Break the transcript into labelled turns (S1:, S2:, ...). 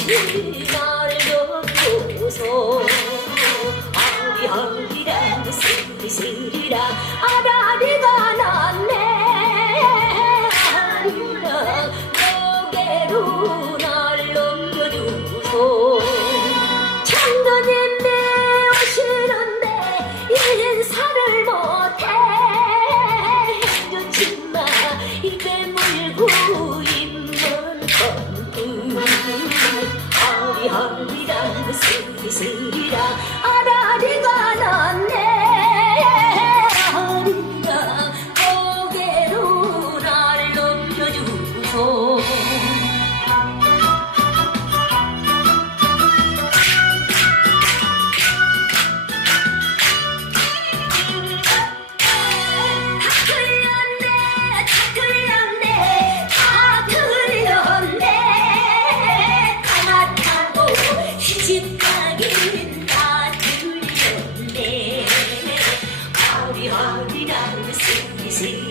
S1: 시간을 덮고서 아리아리랑 스리스리랑 아라리가 났네. 아리랑 노래로 나 험비가 스리스리라 다 들렸네 어리어리라는 소리